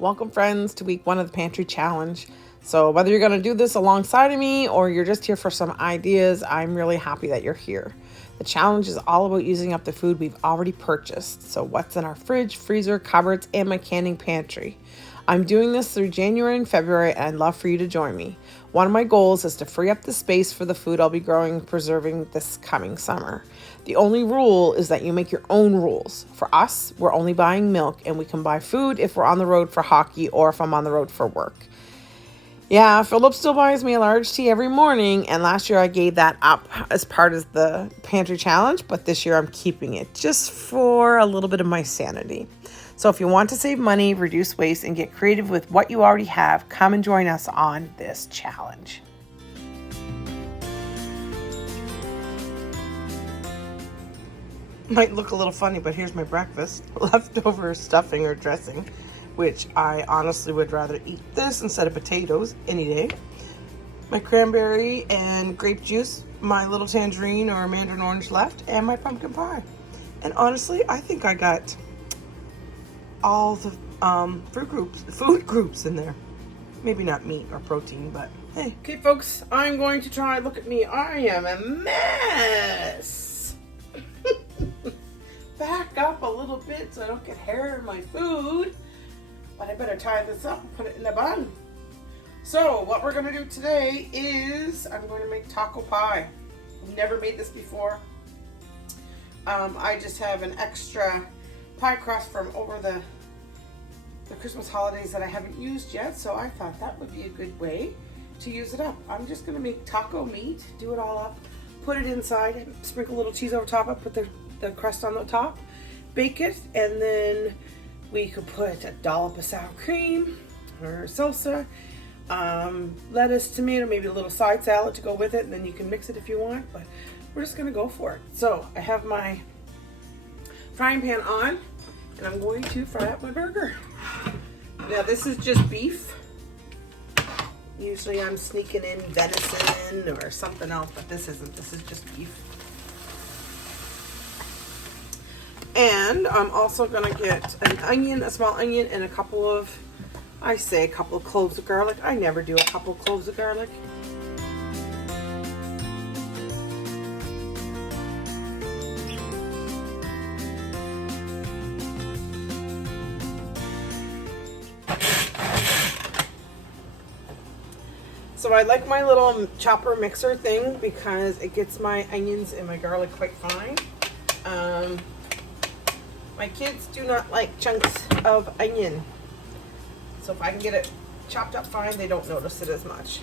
Welcome, friends, to week 1 of the Pantry Challenge. So whether you're going to do this alongside of me or you're just here for some ideas, I'm really happy that you're here. The challenge is all about using up the food we've already purchased. So what's in our fridge, freezer, cupboards, and my canning pantry. I'm doing this through January and February, and I'd love for you to join me. One of my goals is to free up the space for the food I'll be growing and preserving this coming summer. The only rule is that you make your own rules. For us, we're only buying milk, and we can buy food if we're on the road for hockey or if I'm on the road for work. Yeah, Philip still buys me a large tea every morning, and last year I gave that up as part of the pantry challenge, but this year I'm keeping it just for a little bit of my sanity. So if you want to save money, reduce waste, and get creative with what you already have, come and join us on this challenge. Might look a little funny, but here's my breakfast. Leftover stuffing or dressing, which I honestly would rather eat this instead of potatoes any day. My cranberry and grape juice, my little tangerine or mandarin orange left, and my pumpkin pie. And honestly, I think I got all the food groups in there. Maybe not meat or protein, but hey. Okay, folks, I'm going to try. Look at me. I am a mess. Back up a little bit so I don't get hair in my food. But I better tie this up and put it in the bun. So what we're gonna do today is I'm going to make taco pie. I've never made this before. I just have an extra pie crust from over the Christmas holidays that I haven't used yet, so I thought that would be a good way to use it up. I'm just gonna make taco meat, do it all up, put it inside, sprinkle a little cheese over top, put the crust on the top, bake it, and then we could put a dollop of sour cream or salsa, lettuce, tomato, maybe a little side salad to go with it, and then you can mix it if you want, but we're just gonna go for it. So I have my frying pan on, and I'm going to fry up my burger. Now this is just beef. Usually I'm sneaking in venison or something else, but this isn't. This is just beef. And I'm also gonna get an onion, a small onion, and a couple of cloves of garlic. I never do a couple of cloves of garlic. So I like my little chopper mixer thing because it gets my onions and my garlic quite fine. My kids do not like chunks of onion. So if I can get it chopped up fine, they don't notice it as much.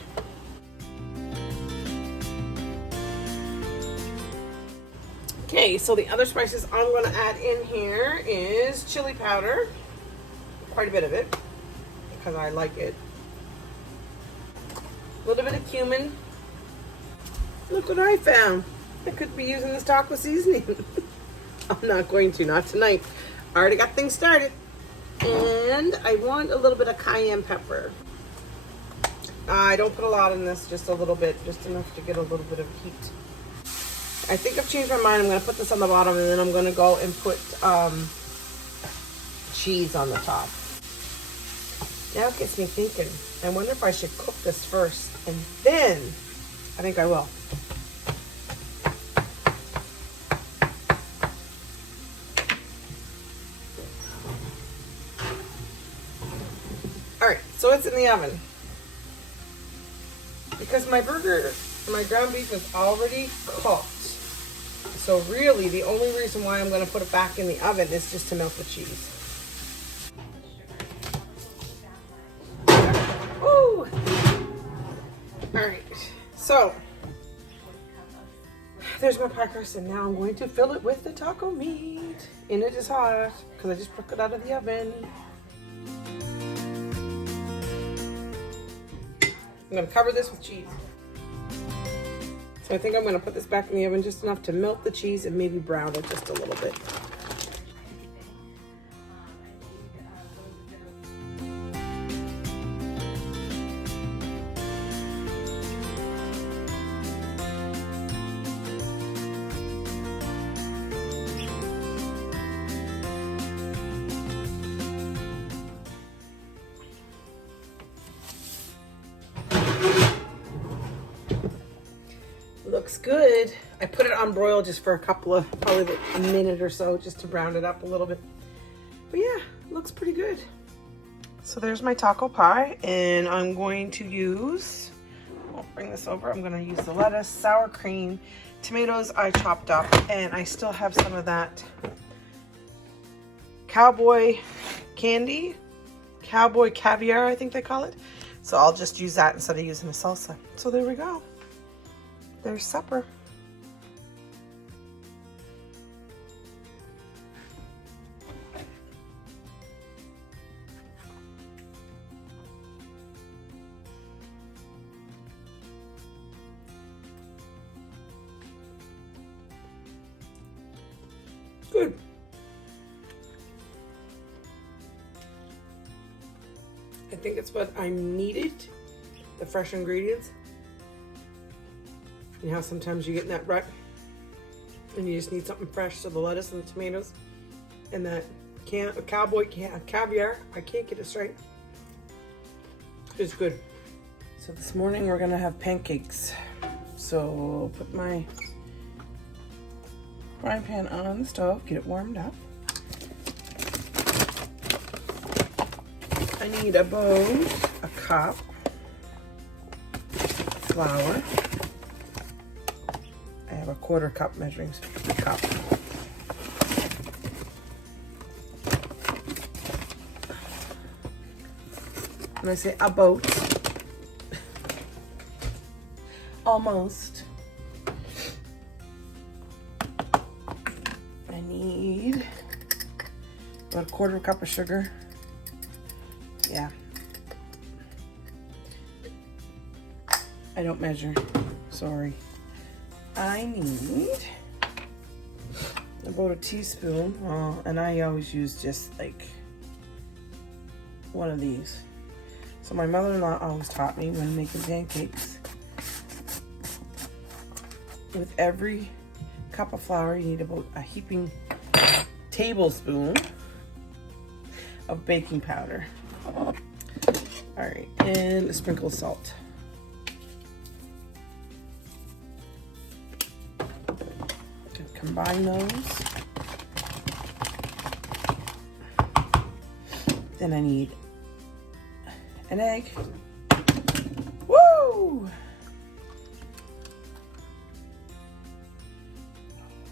Okay, so the other spices I'm going to add in here is chili powder. Quite a bit of it because I like it. A little bit of cumin. Look what I found. I could be using this taco seasoning. I'm not going to, not tonight. I already got things started. And I want a little bit of cayenne pepper. I don't put a lot in this, just a little bit, just enough to get a little bit of heat. I think I've changed my mind. I'm gonna put this on the bottom, and then I'm gonna go and put cheese on the top. Now it gets me thinking, I wonder if I should cook this first, and then I think I will. All right, so it's in the oven. Because my burger, my ground beef is already cooked. So really, the only reason why I'm gonna put it back in the oven is just to melt the cheese. Woo! All right, so there's my pie crust, and now I'm going to fill it with the taco meat. And it is hot because I just took it out of the oven. I'm going to cover this with cheese. So I think I'm going to put this back in the oven just enough to melt the cheese and maybe brown it just a little bit. Looks good. I put it on broil just for a couple of, probably a minute or so, just to brown it up a little bit. But yeah, looks pretty good. So there's my taco pie, and I'm going to use, I'll bring this over, I'm gonna use the lettuce, sour cream, tomatoes I chopped up, and I still have some of that cowboy candy, cowboy caviar, I think they call it. So I'll just use that instead of using the salsa. So there we go. There's supper. Good. I think it's what I needed, the fresh ingredients. You know how sometimes you get in that rut and you just need something fresh, so the lettuce and the tomatoes and that cowboy caviar, I can't get it straight. It's good. So this morning we're gonna have pancakes. So put my frying pan on the stove, get it warmed up. I need about a cup flour. I have a 1/4 cup measuring cup. And I say about, almost. I need about a 1/4 cup of sugar. Yeah. I don't measure, sorry. I need about a teaspoon, and I always use just like one of these. So my mother-in-law always taught me when making pancakes, with every cup of flour, you need about a heaping tablespoon of baking powder. All right, and a sprinkle of salt. Combine those. Then I need an egg. Woo! Oh,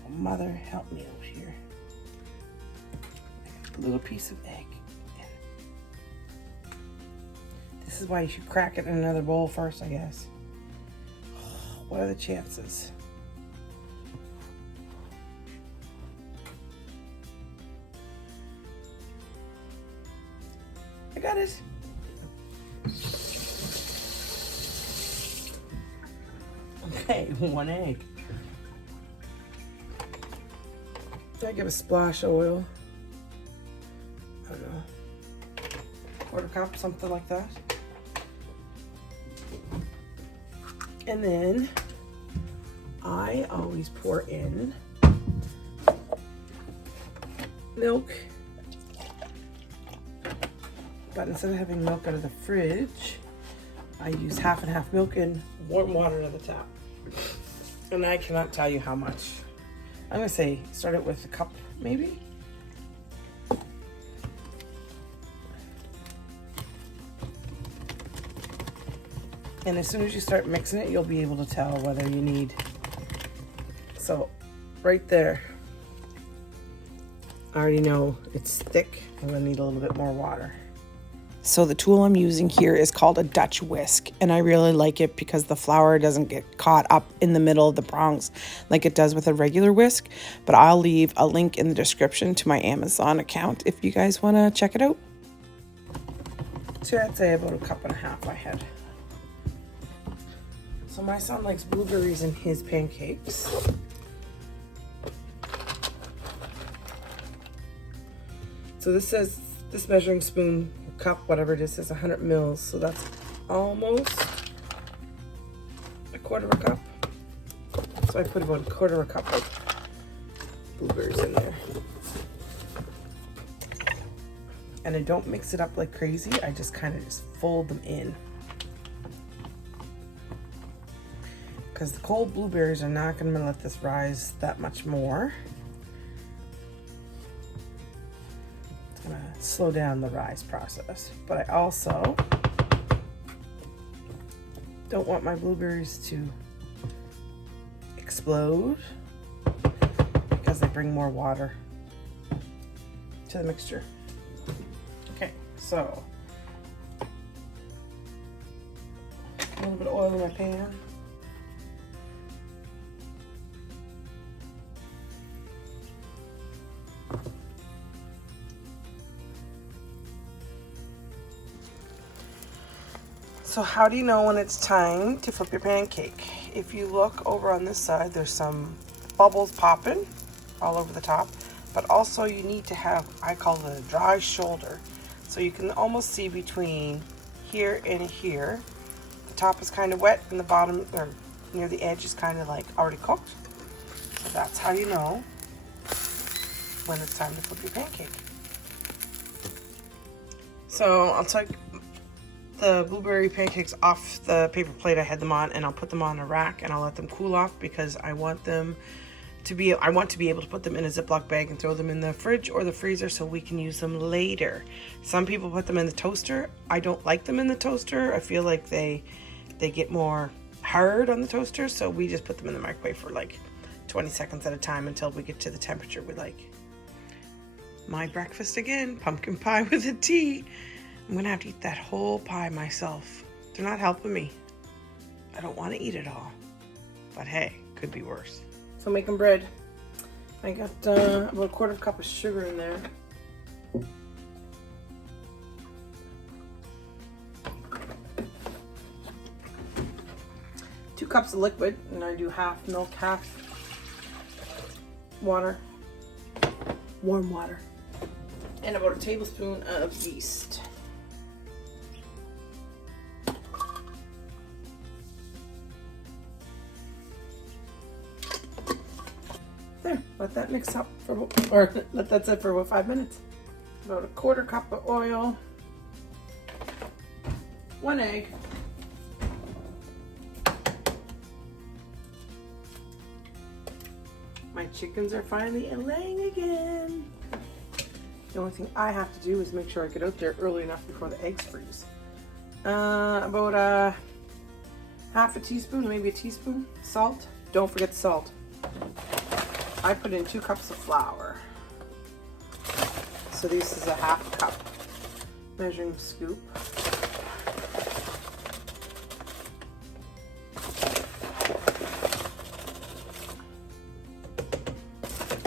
mother, help me out here. A little piece of egg. This is why you should crack it in another bowl first, I guess. What are the chances? I got it. Okay, 1 egg. I give a splash of oil. I don't know. 1/4 cup, something like that. And then I always pour in milk. But instead of having milk out of the fridge, I use half and half milk and warm water out of the tap. And I cannot tell you how much. I'm gonna say start it with a cup, maybe. And as soon as you start mixing it, you'll be able to tell whether you need. So right there, I already know it's thick. I'm gonna need a little bit more water. So the tool I'm using here is called a Dutch whisk, and I really like it because the flour doesn't get caught up in the middle of the prongs like it does with a regular whisk. But I'll leave a link in the description to my Amazon account if you guys want to check it out. So I'd say about 1.5 cups I had. So my son likes blueberries in his pancakes. So this says, this measuring spoon, cup, whatever it is, says 100 mils. So that's almost 1/4 cup. So I put about 1/4 cup of blueberries in there. And I don't mix it up like crazy. I just kind of just fold them in. because the cold blueberries are not going to let this rise that much more. It's going to slow down the rise process, but I also don't want my blueberries to explode because they bring more water to the mixture. Okay, so a little bit of oil in my pan. So how do you know when it's time to flip your pancake? If you look over on this side, there's some bubbles popping all over the top, but also you need to have, I call it a dry shoulder. So you can almost see between here and here. The top is kind of wet and the bottom, or near the edge, is kind of like already cooked. So that's how you know when it's time to flip your pancake. So I'll take the blueberry pancakes off the paper plate I had them on, and I'll put them on a rack and I'll let them cool off because I want them to be, I want to be able to put them in a Ziploc bag and throw them in the fridge or the freezer so we can use them later. Some people put them in the toaster. I don't like them in the toaster. I feel like they get more hard on the toaster, so we just put them in the microwave for like 20 seconds at a time until we get to the temperature we like. My breakfast again, pumpkin pie with a tea. I'm gonna have to eat that whole pie myself. They're not helping me. I don't want to eat it all, but hey, could be worse. So making bread. I got about a quarter cup of sugar in there. 2 cups of liquid, and I do half milk, half water, warm water, and about a tablespoon of yeast. There, let that mix up for, or let that sit for about 5 minutes. About a quarter cup of oil, 1 egg, my chickens are finally laying again. The only thing I have to do is make sure I get out there early enough before the eggs freeze. About half a teaspoon, maybe a teaspoon, salt. Don't forget the salt. I put in 2 cups of flour. So this is a half cup measuring scoop.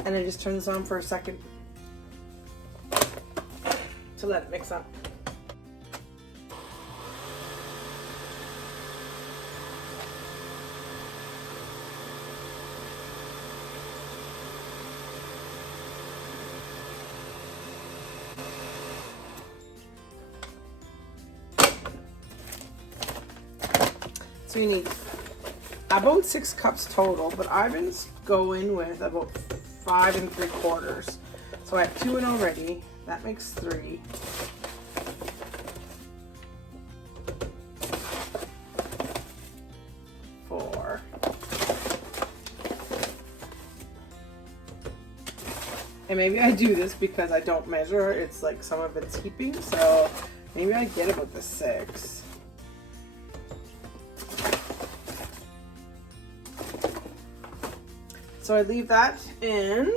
And I just turn this on for a second to let it mix up. So you need about 6 cups total, but I've been going with about 5 3/4. So I have 2 in already. That makes 3. Four. And maybe I do this because I don't measure. It's like some of it's heaping, so maybe I get about the 6. So I leave that, and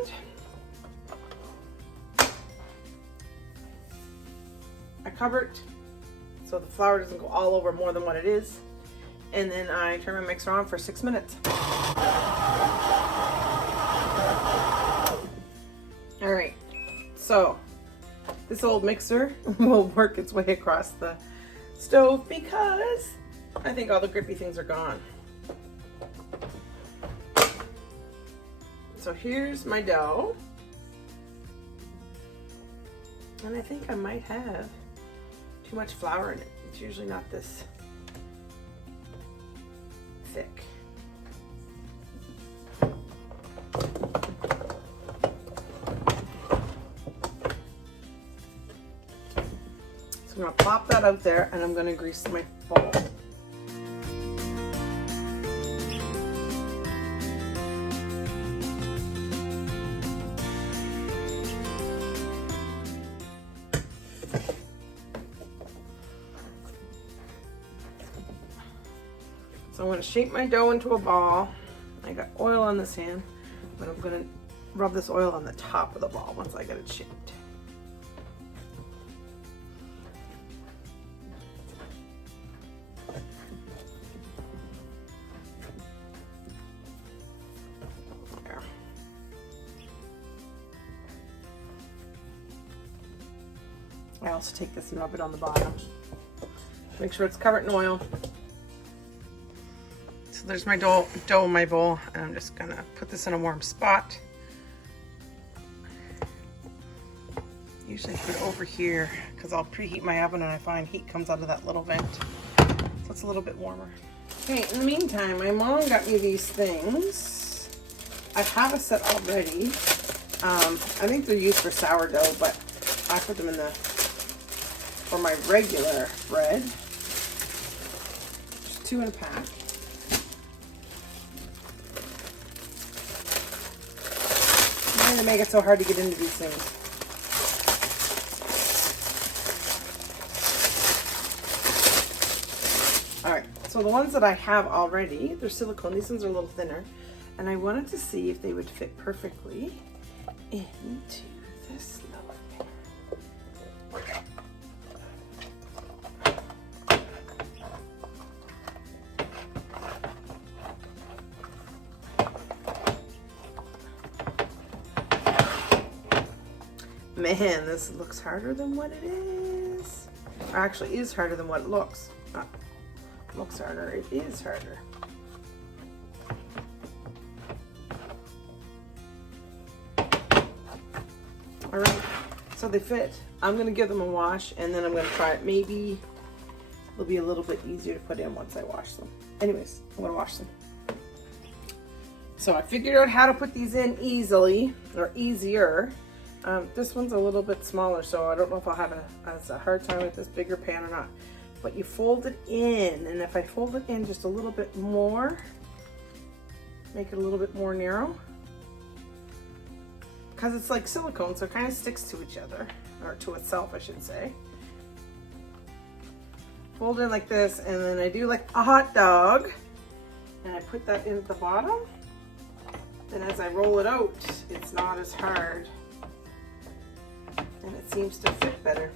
I cover it so the flour doesn't go all over more than what it is. And then I turn my mixer on for 6 minutes. All right, so this old mixer will work its way across the stove because I think all the grippy things are gone. So here's my dough, and I think I might have too much flour in it. It's usually not this thick. So I'm gonna plop that out there, and I'm gonna grease my bowl. So I'm going to shape my dough into a ball. I got oil on this hand, but I'm going to rub this oil on the top of the ball once I get it shaped. There. I also take this and rub it on the bottom. Make sure it's covered in oil. So there's my dough in my bowl, and I'm just gonna put this in a warm spot. Usually put it over here because I'll preheat my oven and I find heat comes out of that little vent. So it's a little bit warmer. Okay, in the meantime, my mom got me these things. I have a set already. I think they're used for sourdough, but I put them in the, for my regular bread. There's 2 in a pack. Why do they make it so hard to get into these things? Alright, so the ones that I have already, they're silicone. These ones are a little thinner. And I wanted to see if they would fit perfectly into this loaf pan. Man, this looks harder than what it is. Or actually is harder than what it looks. Looks harder, it is harder. All right, so they fit. I'm gonna give them a wash and then I'm gonna try it. Maybe it'll be a little bit easier to put in once I wash them. Anyways, I'm gonna wash them. So I figured out how to put these in easily, or easier. This one's a little bit smaller, so I don't know if I'll have a hard time with this bigger pan or not. But you fold it in, and if I fold it in just a little bit more, make it a little bit more narrow, because it's like silicone, so it kind of sticks to each other, or to itself, I should say. Fold it like this, and then I do like a hot dog, and I put that in at the bottom. Then as I roll it out, it's not as hard, and it seems to fit better.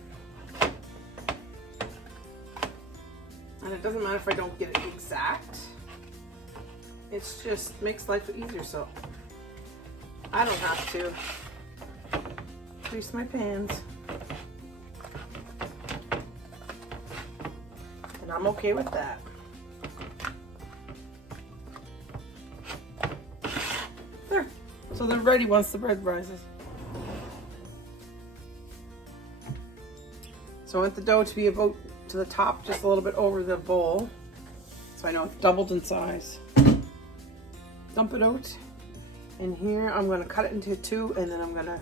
And it doesn't matter if I don't get it exact. It's just makes life easier, so I don't have to grease my pans. And I'm okay with that. There. So they're ready once the bread rises. So I want the dough to be about to the top, just a little bit over the bowl, so I know it's doubled in size. Dump it out, and here I'm going to cut it into 2, and then I'm going to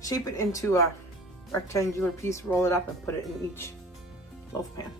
shape it into a rectangular piece, roll it up, and put it in each loaf pan.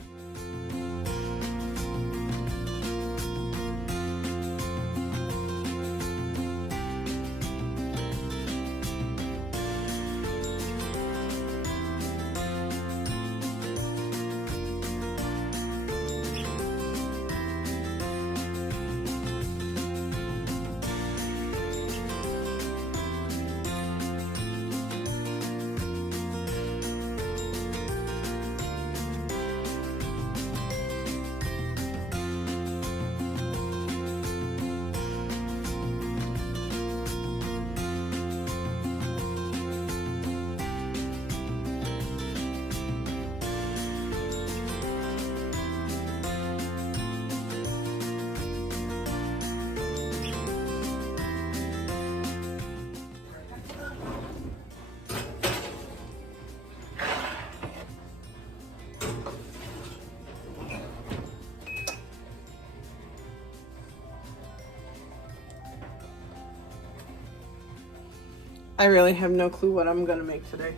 I really have no clue what I'm gonna make today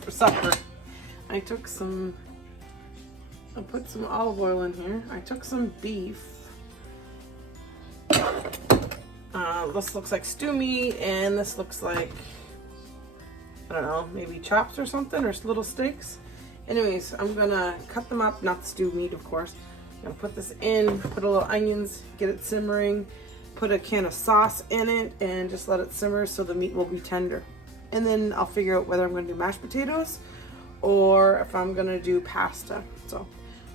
for supper. I put some olive oil in here. I took some beef. This looks like stew meat, and this looks like, I don't know, maybe chops or something, or little steaks. Anyways, I'm gonna cut them up, not stew meat, of course, I'm gonna put this in, put a little onions, get it simmering, put a can of sauce in it, and just let it simmer so the meat will be tender. And then I'll figure out whether I'm gonna do mashed potatoes or if I'm gonna do pasta. So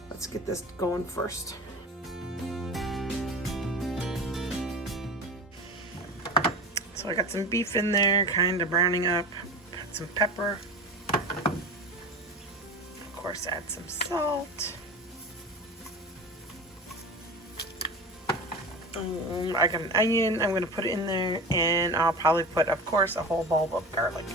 let's get this going first. So I got some beef in there, kind of browning up. Put some pepper. Of course, add some salt. I got an onion. I'm going to put it in there, and I'll probably put, of course, a whole bulb of garlic.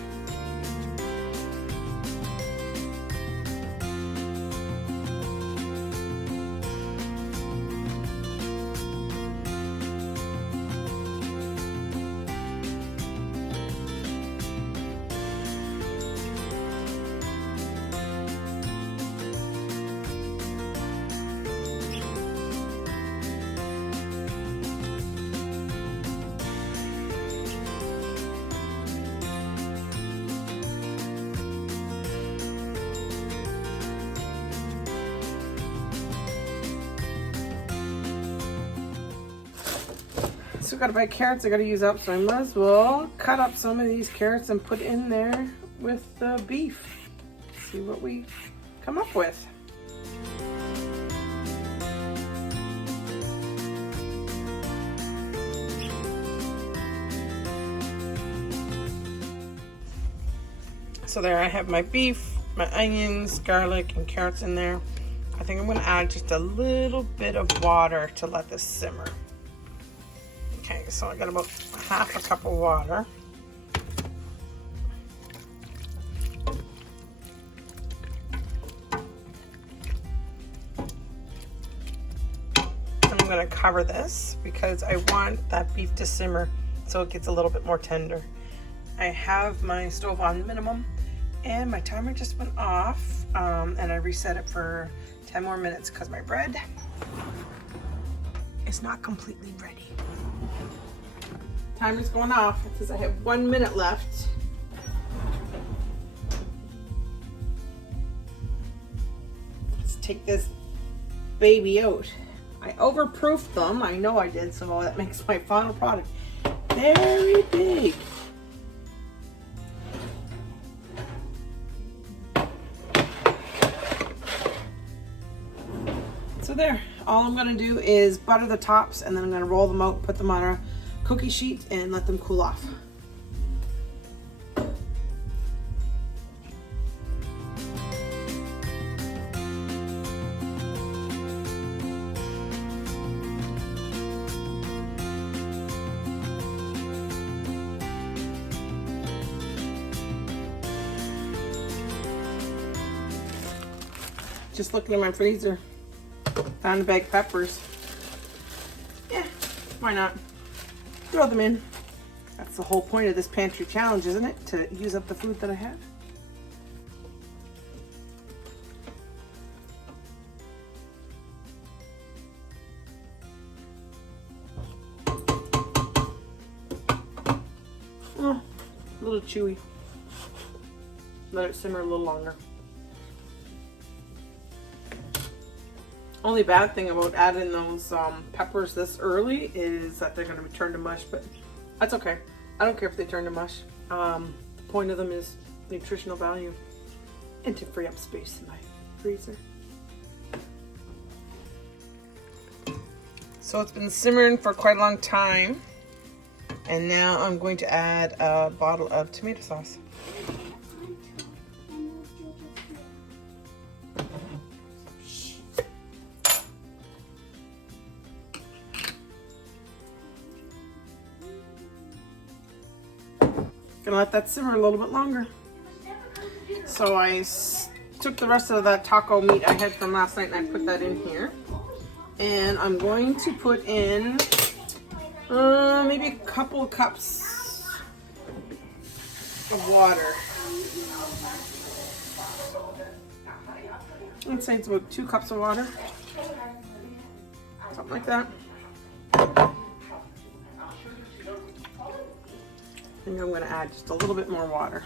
So I gotta buy carrots, I gotta use up, so I might as well cut up some of these carrots and put in there with the beef. See what we come up with. So there I have my beef, my onions, garlic, and carrots in there. I think I'm gonna add just a little bit of water to let this simmer. Okay, so I got about half a cup of water. I'm going to cover this because I want that beef to simmer so it gets a little bit more tender. I have my stove on minimum and my timer just went off, and I reset it for 10 more minutes because my bread is not completely ready. Timer's going off. It says I have 1 minute left. Let's take this baby out. I overproofed them. I know I did, so that makes my final product very big. So there, all I'm gonna do is butter the tops, and then I'm gonna roll them out, put them on a cookie sheet, and let them cool off. Just looking at my freezer, found a bag of peppers. Yeah, why not? Throw them in. That's the whole point of this pantry challenge, isn't it? To use up the food that I have. Oh, a little chewy. Let it simmer a little longer. Only bad thing about adding those peppers this early is that they're going to turn to mush, but that's okay. I don't care if they turn to mush. The point of them is nutritional value and to free up space in my freezer. So it's been simmering for quite a long time, and now I'm going to add a bottle of tomato sauce. Gonna let that simmer a little bit longer. So I took the rest of that taco meat I had from last night and I put that in here. And I'm going to put in maybe a couple of cups of water. I'd say it's about 2 cups of water. Something like that. I think I'm going to add just a little bit more water.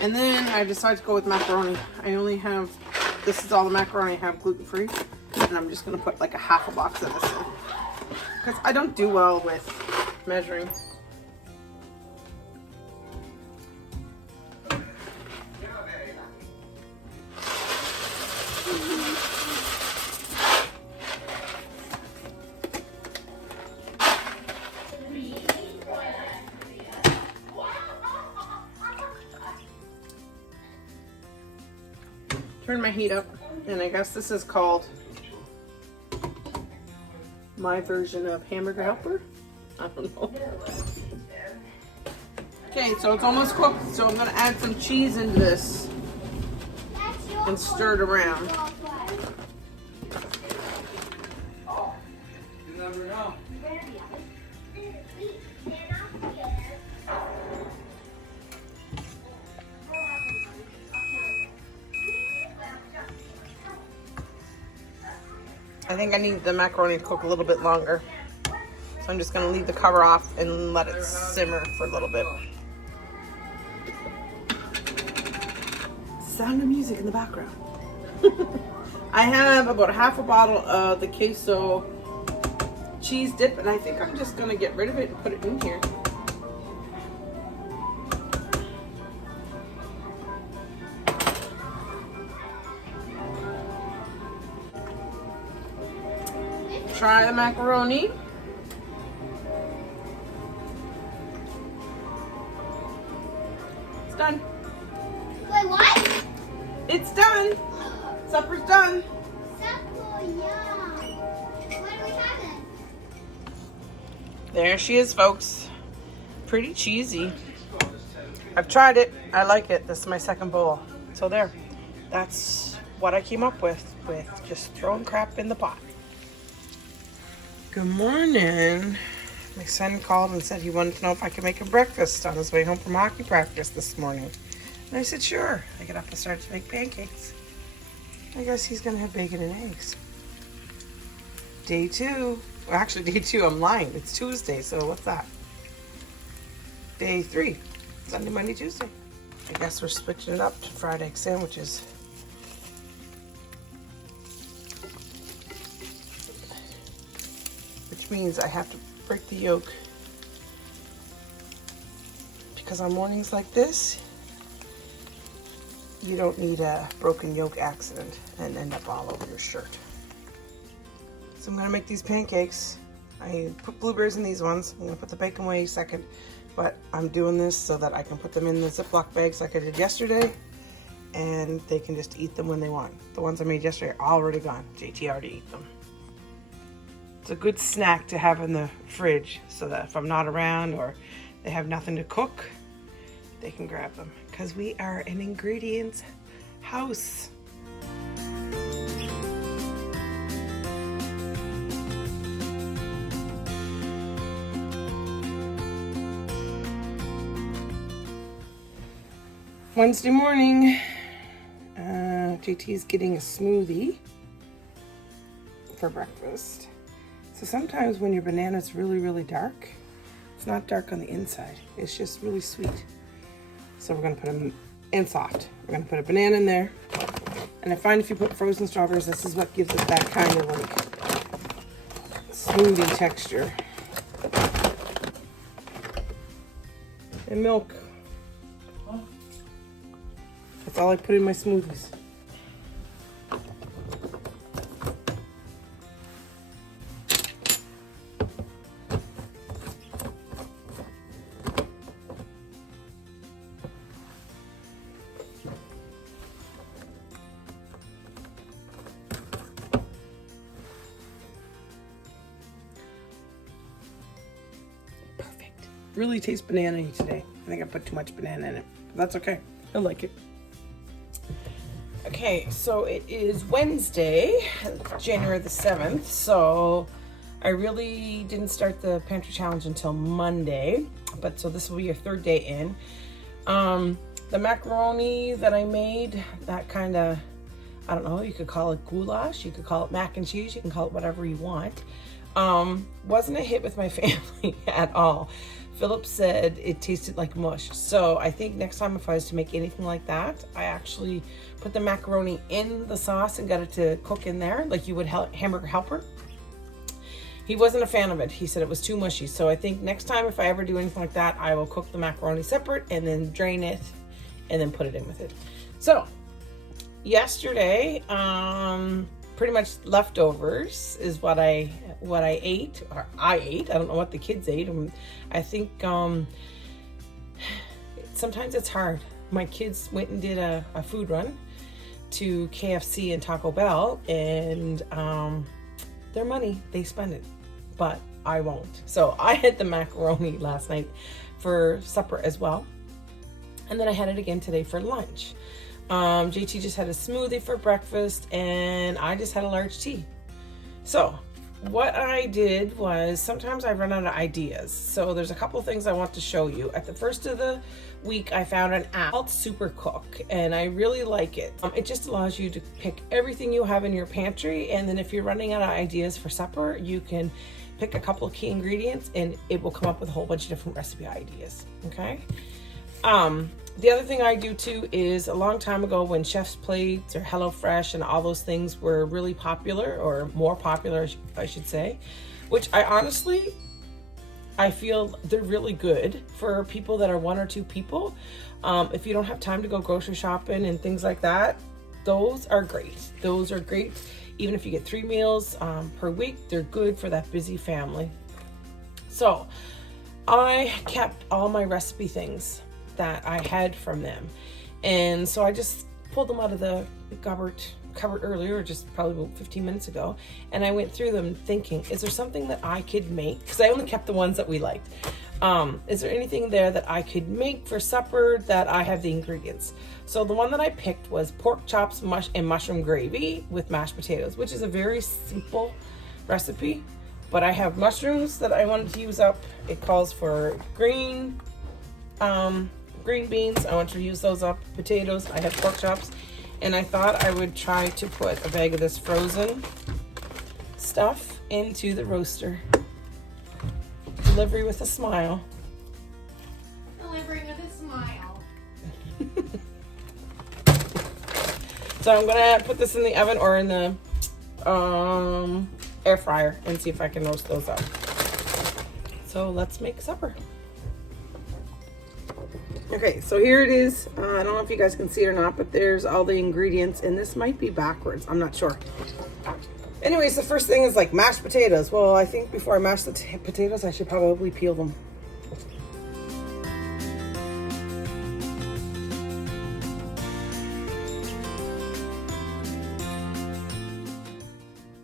And then I decided to go with macaroni. I only have, this is all the macaroni I have gluten-free. And I'm just gonna put like a half a box of this in. Because I don't do well with measuring. Turn my heat up, and I guess this is called my version of hamburger helper. I don't know. Okay, so it's almost cooked, so I'm gonna add some cheese into this and stir it around. You never know. I think I need the macaroni to cook a little bit longer. So I'm just gonna leave the cover off and let it simmer for a little bit. Sound of music in the background. I have about half a bottle of the queso cheese dip, and I think I'm just gonna get rid of it and put it in here. Try the macaroni. It's done. Wait, what? It's done. Supper's done. Supper, yeah. What are we having? There she is, folks. Pretty cheesy. I've tried it. I like it. This is my second bowl. So there. That's what I came up with just throwing crap in the pot. Good morning. My son called and said he wanted to know if I could make a breakfast on his way home from hockey practice this morning. And I said, sure. I get up and start to make pancakes. I guess he's going to have bacon and eggs. Day 2. Well, actually, day 2, I'm lying. It's Tuesday, so what's that? Day 3. Sunday, Monday, Tuesday. I guess we're switching it up to fried egg sandwiches. Which means I have to break the yolk. Because on mornings like this, you don't need a broken yolk accident and end up all over your shirt. So I'm gonna make these pancakes. I put blueberries in these ones. I'm gonna put the bacon away second, but I'm doing this so that I can put them in the Ziploc bags like I did yesterday, and they can just eat them when they want. The ones I made yesterday are already gone. JT already ate them. It's a good snack to have in the fridge so that if I'm not around or they have nothing to cook, they can grab them, because we are an ingredients house. Wednesday morning, JT's getting a smoothie for breakfast. So sometimes when your banana's really, really dark, it's not dark on the inside. It's just really sweet. So we're gonna put them in soft. We're gonna put a banana in there. And I find if you put frozen strawberries, this is what gives it that kind of like smoothie texture. And milk. That's all I put in my smoothies. Perfect. Really tastes banana-y today. I think I put too much banana in it, but that's okay. I like it. Okay, so it is Wednesday, January the 7th, so I really didn't start the pantry challenge until Monday, but so this will be your third day in. The macaroni that I made, that kind of, I don't know, you could call it goulash, you could call it mac and cheese, you can call it whatever you want. Wasn't a hit with my family at all. Philip said it tasted like mush. So I think next time if I was to make anything like that, I actually put the macaroni in the sauce and got it to cook in there like you would hamburger helper. He wasn't a fan of it. He said it was too mushy. So I think next time if I ever do anything like that, I will cook the macaroni separate and then drain it and then put it in with it. So yesterday, pretty much leftovers is what I ate, or I ate. I don't know what the kids ate. I think sometimes it's hard. My kids went and did a food run to KFC and Taco Bell, and their money, they spend it, but I won't. So I had the macaroni last night for supper as well, and then I had it again today for lunch. JT just had a smoothie for breakfast, and I just had a large tea. So what I did was, sometimes I run out of ideas. So there's a couple things I want to show you. At the first of the week, I found an app called Super Cook, and I really like it. It just allows you to pick everything you have in your pantry, and then if you're running out of ideas for supper, you can pick a couple of key ingredients, and it will come up with a whole bunch of different recipe ideas, okay? The other thing I do too is, a long time ago when Chef's Plates or HelloFresh and all those things were really popular, or more popular, I should say, which I feel they're really good for people that are 1 or 2 people. If you don't have time to go grocery shopping and things like that, those are great. Those are great. Even if you get 3 meals per week, they're good for that busy family. So I kept all my recipe things that I had from them, and so I just pulled them out of the cupboard earlier, just probably about 15 minutes ago, and I went through them thinking, is there something that I could make, because I only kept the ones that we liked. Is there anything there that I could make for supper that I have the ingredients? So the one that I picked was pork chops and mushroom gravy with mashed potatoes, which is a very simple recipe, but I have mushrooms that I wanted to use up. It calls for green beans, I want to use those up, potatoes, I have pork chops, and I thought I would try to put a bag of this frozen stuff into the roaster. Delivery with a smile. Delivering with a smile. So I'm gonna put this in the oven or in the air fryer and see if I can roast those up. So let's make supper. Okay, so here it is. I don't know if you guys can see it or not, but there's all the ingredients, and this might be backwards. I'm not sure. Anyways, the first thing is like mashed potatoes. Well, I think before I mash the potatoes, I should probably peel them.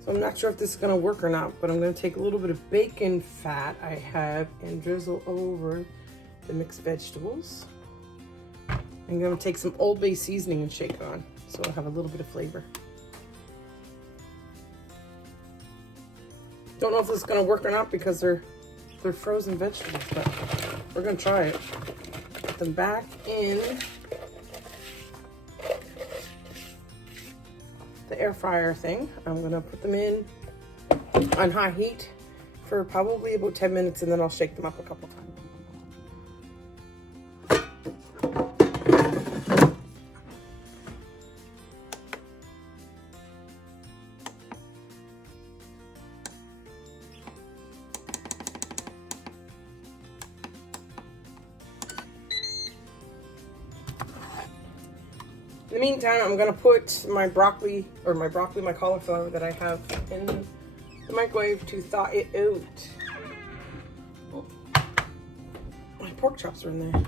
So I'm not sure if this is gonna work or not, but I'm gonna take a little bit of bacon fat I have and drizzle over the mixed vegetables. I'm gonna take some Old Bay seasoning and shake it on, so it'll have a little bit of flavor. Don't know if this is gonna work or not because they're frozen vegetables, but we're gonna try it. Put them back in the air fryer thing. I'm gonna put them in on high heat for probably about 10 minutes, and then I'll shake them up a couple times. In the meantime, I'm gonna put my my cauliflower that I have in the microwave to thaw it out. Oh, my pork chops are in there.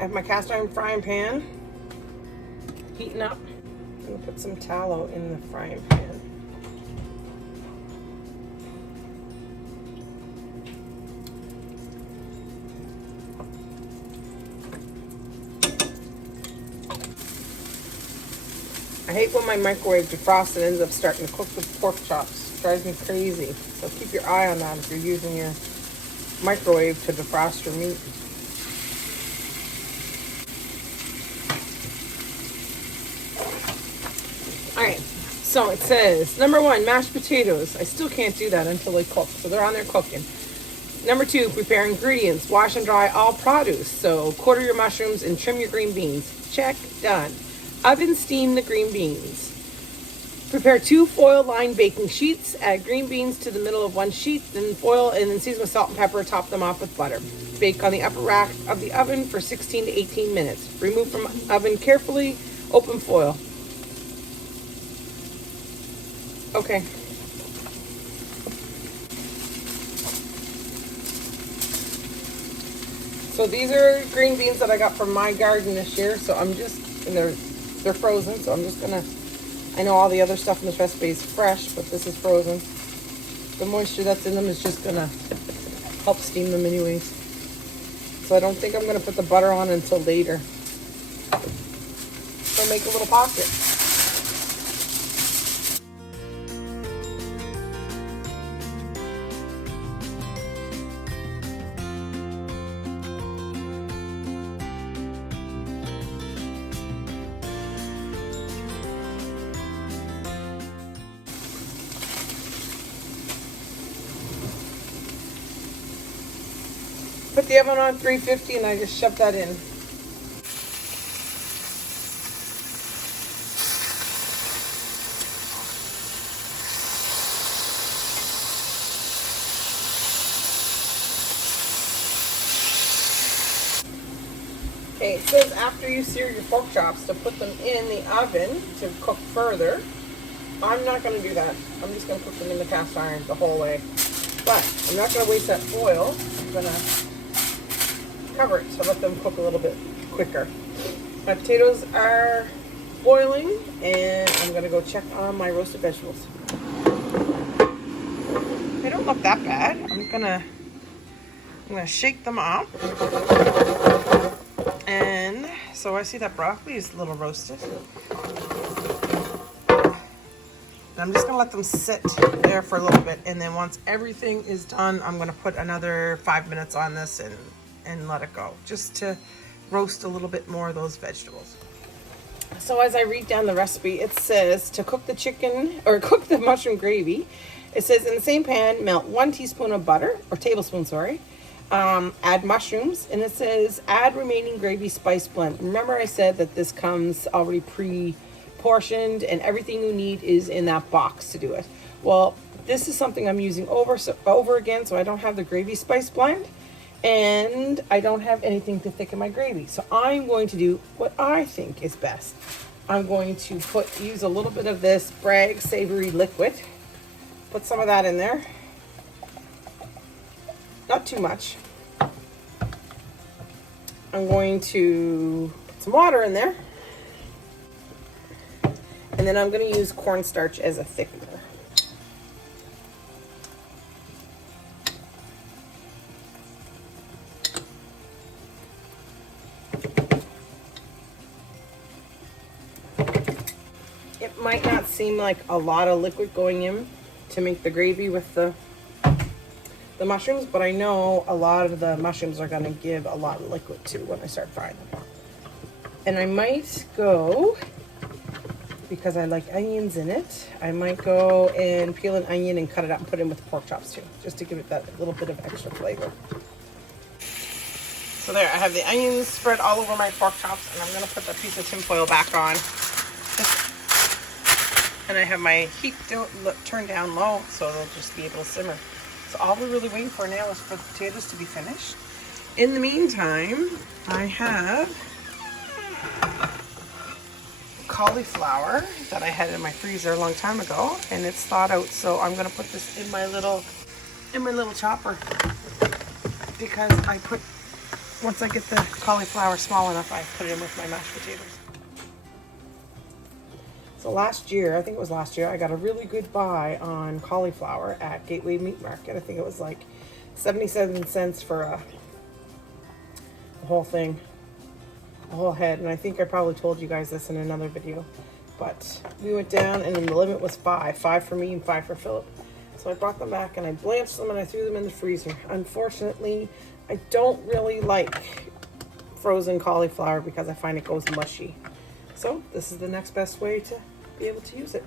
I have my cast iron frying pan heating up. I'm gonna put some tallow in the frying pan. I hate when my microwave defrosts and ends up starting to cook the pork chops. It drives me crazy. So keep your eye on that if you're using your microwave to defrost your meat. Alright, So it says, number 1, mashed potatoes. I still can't do that until they cook, so they're on there cooking. Number 2, prepare ingredients. Wash and dry all produce. So quarter your mushrooms and trim your green beans. Check, done. Oven steam the green beans. Prepare 2 foil-lined baking sheets. Add green beans to the middle of one sheet, then foil and then season with salt and pepper. Top them off with butter. Bake on the upper rack of the oven for 16 to 18 minutes. Remove from oven carefully. Open foil. Okay. So these are green beans that I got from my garden this year. So I'm just, and they're frozen. So I'm just gonna, I know all the other stuff in this recipe is fresh, but this is frozen. The moisture that's in them is just gonna help steam them anyways. So I don't think I'm gonna put the butter on until later. So make a little pocket. Put the oven on 350 and I just shove that in. Okay, it says after you sear your pork chops to put them in the oven to cook further. I'm not going to do that. I'm just going to cook them in the cast iron the whole way. But I'm not going to waste that foil. I'm going to cover it to let them cook a little bit quicker. My potatoes are boiling and I'm going to go check on my roasted vegetables. They don't look that bad. I'm gonna shake them up. And so I see that broccoli is a little roasted. I'm just gonna let them sit there for a little bit, and then once everything is done, I'm gonna put another 5 minutes on this and let it go, just to roast a little bit more of those vegetables. So as I read down the recipe, it says to cook the chicken, or cook the mushroom gravy. It says in the same pan, melt 1 teaspoon of butter, or tablespoon, sorry. Add mushrooms, and it says add remaining gravy spice blend. Remember I said that this comes already pre-portioned and everything you need is in that box to do it. Well, this is something I'm using over again, so I don't have the gravy spice blend and I don't have anything to thicken my gravy. So I'm going to do what I think is best. I'm going to use a little bit of this Bragg savory liquid. Put some of that in there. Not too much. I'm going to put some water in there. And then I'm going to use cornstarch as a thickener. It might not seem like a lot of liquid going in to make the gravy with the mushrooms, but I know a lot of the mushrooms are going to give a lot of liquid too when I start frying them. And I might go, because I like onions in it, I might go and peel an onion and cut it up and put it in with the pork chops too, just to give it that little bit of extra flavor. So there, I have the onions spread all over my pork chops, and I'm going to put the piece of tinfoil back on. And I have my heat turned down low, so they'll just be able to simmer. So all we're really waiting for now is for the potatoes to be finished. In the meantime, I have cauliflower that I had in my freezer a long time ago, and it's thawed out. So I'm gonna put this in my little chopper, because once I get the cauliflower small enough, I put it in with my mashed potatoes. So last year, I think it was last year, I got a really good buy on cauliflower at Gateway Meat Market. I think it was like 77 cents for a whole thing, a whole head. And I think I probably told you guys this in another video. But we went down and the limit was 5 for me and 5 for Philip. So I brought them back and I blanched them and I threw them in the freezer. Unfortunately, I don't really like frozen cauliflower because I find it goes mushy. So this is the next best way to be able to use it.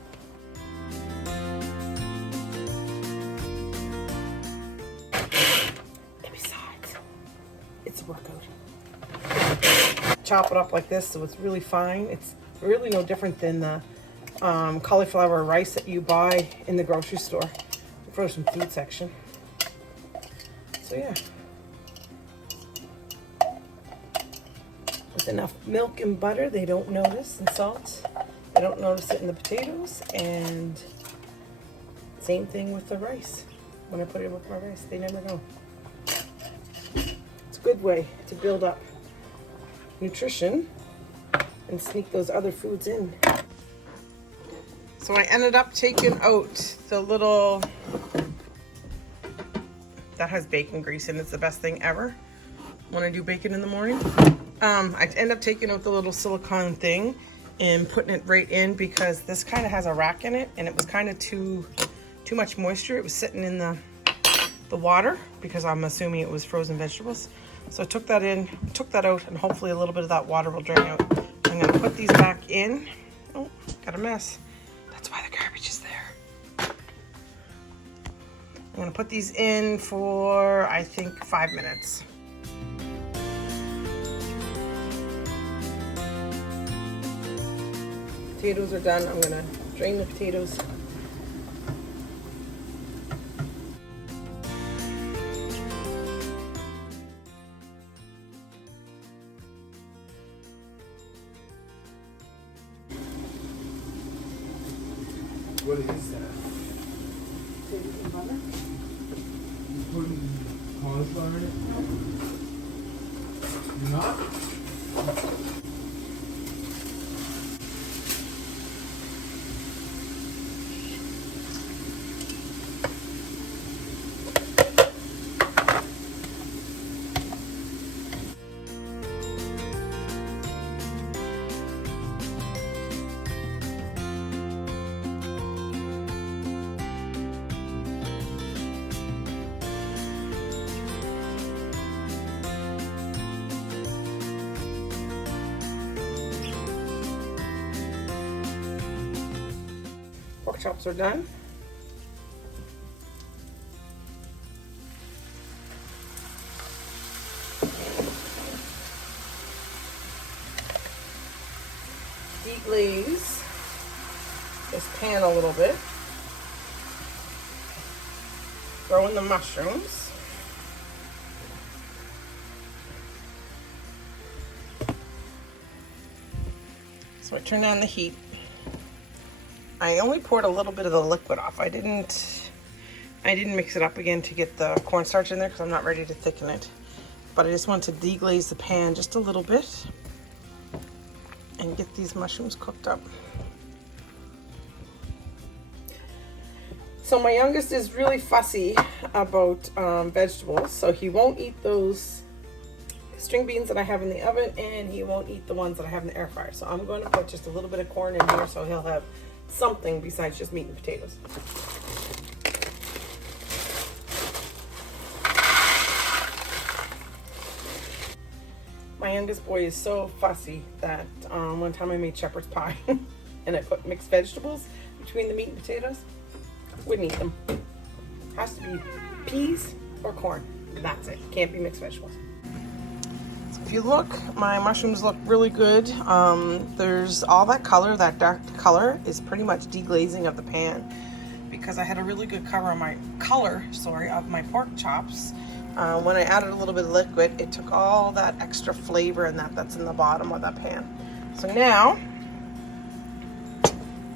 to work out. Chop it up like this so it's really fine. It's really no different than the cauliflower rice that you buy in the grocery store, frozen food section. So yeah. With enough milk and butter, they don't notice, and salt. They don't notice it in the potatoes, and same thing with the rice. When I put it with my rice, they never know. It's a good way to build up nutrition and sneak those other foods in. So I ended up taking out the little, that has bacon grease in it. It's the best thing ever when I do bacon in the morning. I end up taking out the little silicone thing and putting it right in because this kind of has a rack in it, and it was kind of too much moisture. It was sitting in the water because I'm assuming it was frozen vegetables. So I took that in, took that out, and hopefully a little bit of that water will drain out. I'm gonna put these back in. Oh, got a mess. That's why the garbage is there. I'm gonna put these in for, I think, 5 minutes. Potatoes are done. I'm gonna drain the potatoes. What is that? Potatoes and butter. You putting cauliflower in it? You're not? Pork chops are done. Deglaze this pan a little bit. Throw in the mushrooms. So I turn down the heat. I only poured a little bit of the liquid off. I didn't mix it up again to get the cornstarch in there because I'm not ready to thicken it. But I just want to deglaze the pan just a little bit and get these mushrooms cooked up. So my youngest is really fussy about vegetables, so he won't eat those string beans that I have in the oven, and he won't eat the ones that I have in the air fryer. So I'm going to put just a little bit of corn in here so he'll have something besides just meat and potatoes. My youngest boy is so fussy that one time I made shepherd's pie and I put mixed vegetables between the meat and potatoes. Wouldn't eat them. Has to be peas or corn. That's it. Can't be mixed vegetables. If you look, my mushrooms look really good. There's all that color, that dark color is pretty much deglazing of the pan because I had a really good color of my pork chops. When I added a little bit of liquid, it took all that extra flavor and that's in the bottom of that pan. So now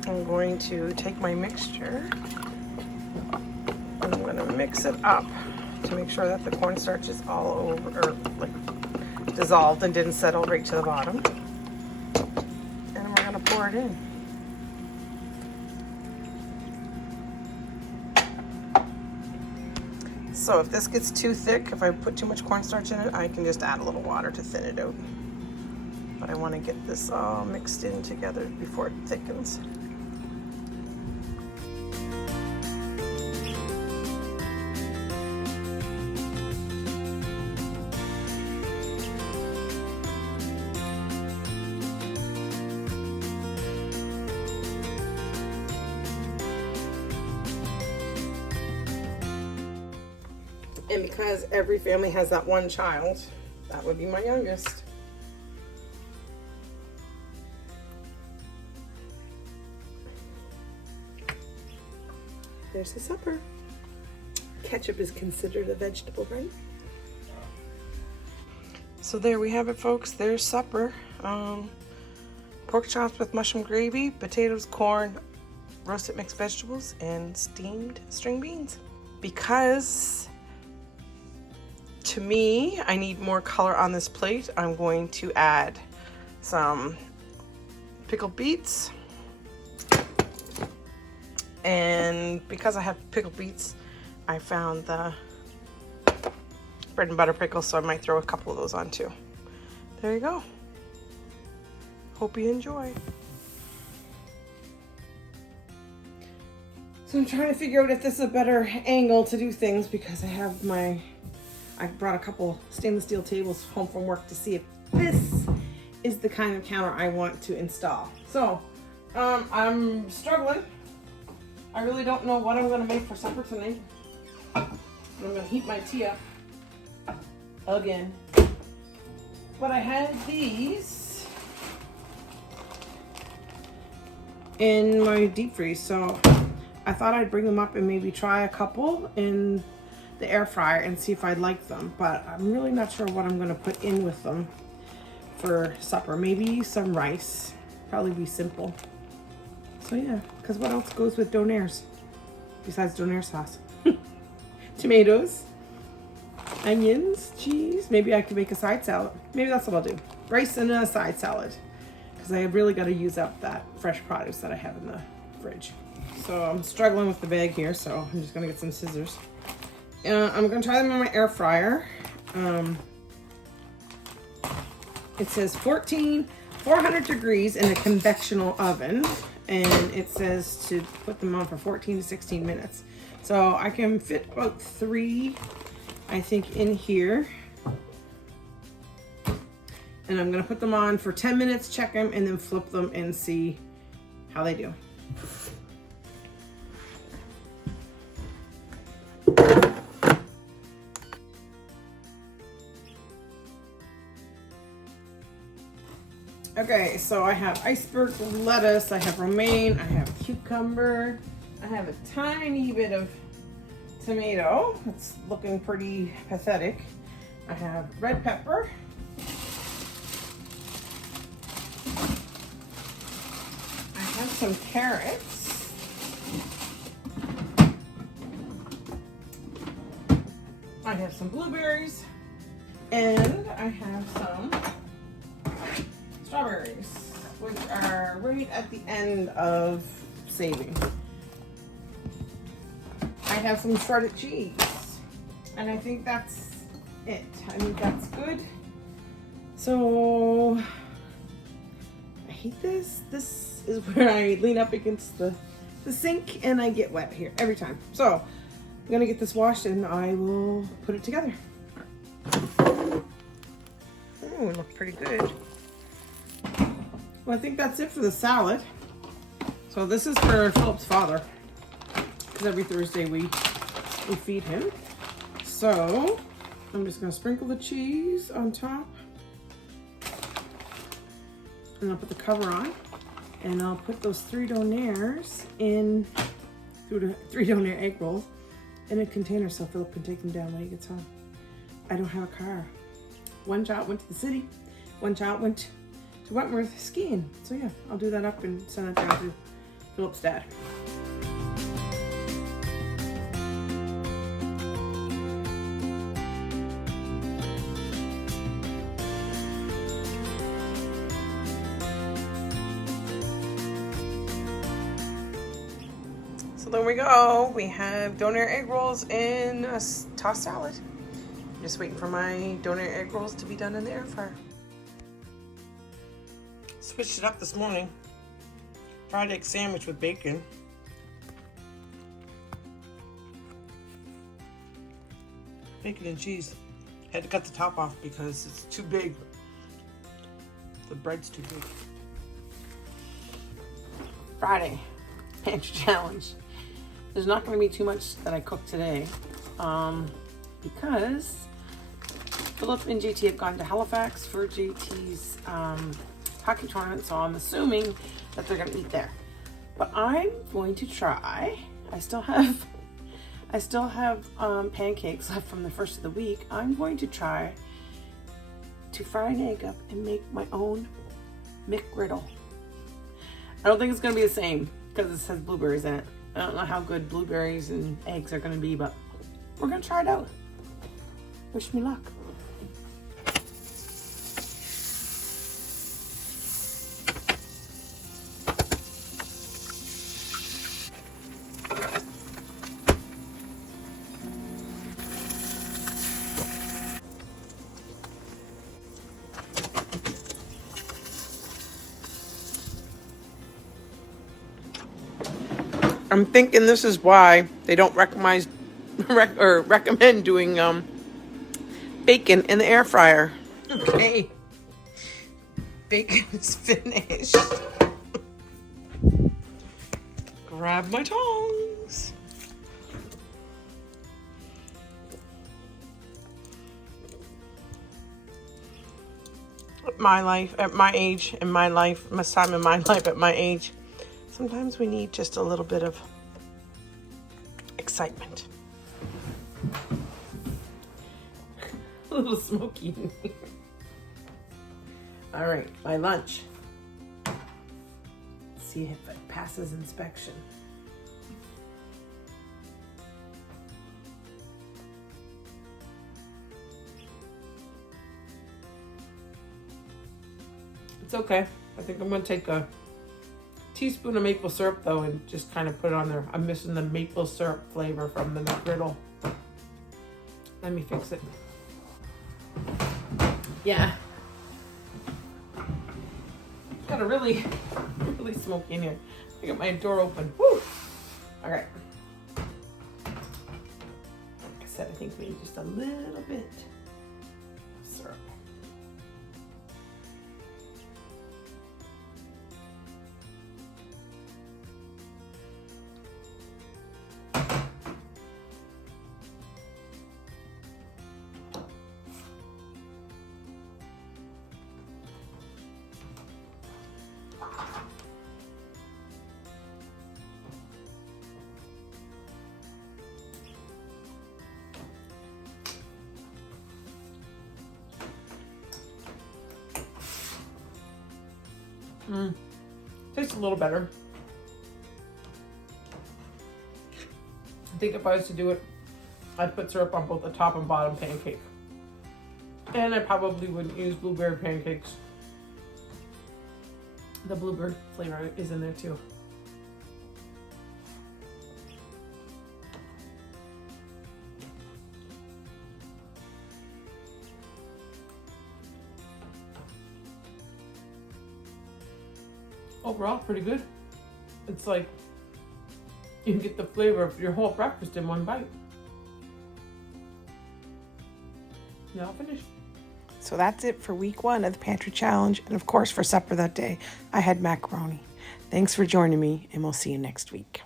I'm going to take my mixture and I'm going to mix it up to make sure that the cornstarch is all over, or like dissolved and didn't settle right to the bottom. And we're going to pour it in. So if this gets too thick, if I put too much cornstarch in it, I can just add a little water to thin it out. But I want to get this all mixed in together before it thickens. And because every family has that one child, That would be my youngest. There's the supper. Ketchup is considered a vegetable, right? So there we have it, folks. There's supper. Pork chops with mushroom gravy, potatoes, corn, roasted mixed vegetables, and steamed string beans. Because to me, I need more color on this plate, I'm going to add some pickled beets. And because I have pickled beets, I found the bread and butter pickles, so I might throw a couple of those on too. There you go. Hope you enjoy. So I'm trying to figure out if this is a better angle to do things, because I brought a couple stainless steel tables home from work to see if this is the kind of counter I want to install. So I'm struggling. I really don't know what I'm gonna make for supper tonight. I'm gonna heat my tea up again. But I had these in my deep freeze, so I thought I'd bring them up and maybe try a couple in the air fryer and see if I'd like them. But I'm really not sure what I'm gonna put in with them for supper. Maybe some rice, probably be simple. So yeah, because what else goes with donairs besides donair sauce? Tomatoes, onions, cheese. Maybe I could make a side salad. Maybe that's what I'll do. Rice and a side salad. Because I really got to use up that fresh produce that I have in the fridge. So I'm struggling with the bag here, so I'm just going to get some scissors. I'm going to try them in my air fryer. It says 400 degrees in a convectional oven. And it says to put them on for 14 to 16 minutes. So I can fit about 3, I think, in here. And I'm gonna put them on for 10 minutes, check them, and then flip them and see how they do. Okay, so I have iceberg lettuce, I have romaine, I have cucumber, I have a tiny bit of tomato. It's looking pretty pathetic. I have red pepper. I have some carrots. I have some blueberries. And I have some strawberries, which are right at the end of saving. I have some shredded cheese, and I think that's it. I think that's good. So I hate this. This is where I lean up against the sink and I get wet here every time. So I'm gonna get this washed and I will put it together. Oh, it looks pretty good. Well, I think that's it for the salad. So this is for Philip's father, because every Thursday we feed him. So I'm just gonna sprinkle the cheese on top, and I'll put the cover on, and I'll put those 3 donairs in, through the 3 donair egg rolls in a container so Philip can take them down when he gets home. I don't have a car. One child went to the city, one child went to Wentworth skiing. So yeah, I'll do that up and send it down to Philip's dad. So there we go. We have donair egg rolls in a tossed salad. I'm just waiting for my donair egg rolls to be done in the air fryer. Switched it up this morning. Fried egg sandwich with bacon. Bacon and cheese. Had to cut the top off because it's too big. The bread's too big. Friday, pantry challenge. There's not going to be too much that I cook today because Philip and JT have gone to Halifax for JT's hockey tournament, so I'm assuming that they're gonna eat there. But I'm going to try. I still have pancakes left from the first of the week. I'm going to try to fry an egg up and make my own McGriddle. I don't think it's gonna be the same because it says blueberries in it. I don't know how good blueberries and eggs are gonna be, but we're gonna try it out. Wish me luck. I'm thinking this is why they don't recommend doing bacon in the air fryer. Okay, bacon is finished. Grab my tongs. At my life, at my age, in my life, my time in my life, at my age, sometimes we need just a little bit of excitement. A little smoky in here. All right, my lunch. Let's see if it passes inspection. It's okay. I think I'm gonna take a teaspoon of maple syrup though and just kind of put it on there. I'm missing the maple syrup flavor from the McGriddle. Let me fix it. Yeah. Got a really smoky in here. I got my door open. Woo! All right. Like I said, I think maybe just a little bit of syrup. Tastes a little better. I think if I was to do it, I'd put syrup on both the top and bottom pancake. And I probably wouldn't use blueberry pancakes. The blueberry flavor is in there too. Overall, pretty good. It's like you can get the flavor of your whole breakfast in one bite. Now finished. So that's it for week 1 of the Pantry Challenge. And of course, for supper that day, I had macaroni. Thanks for joining me, and we'll see you next week.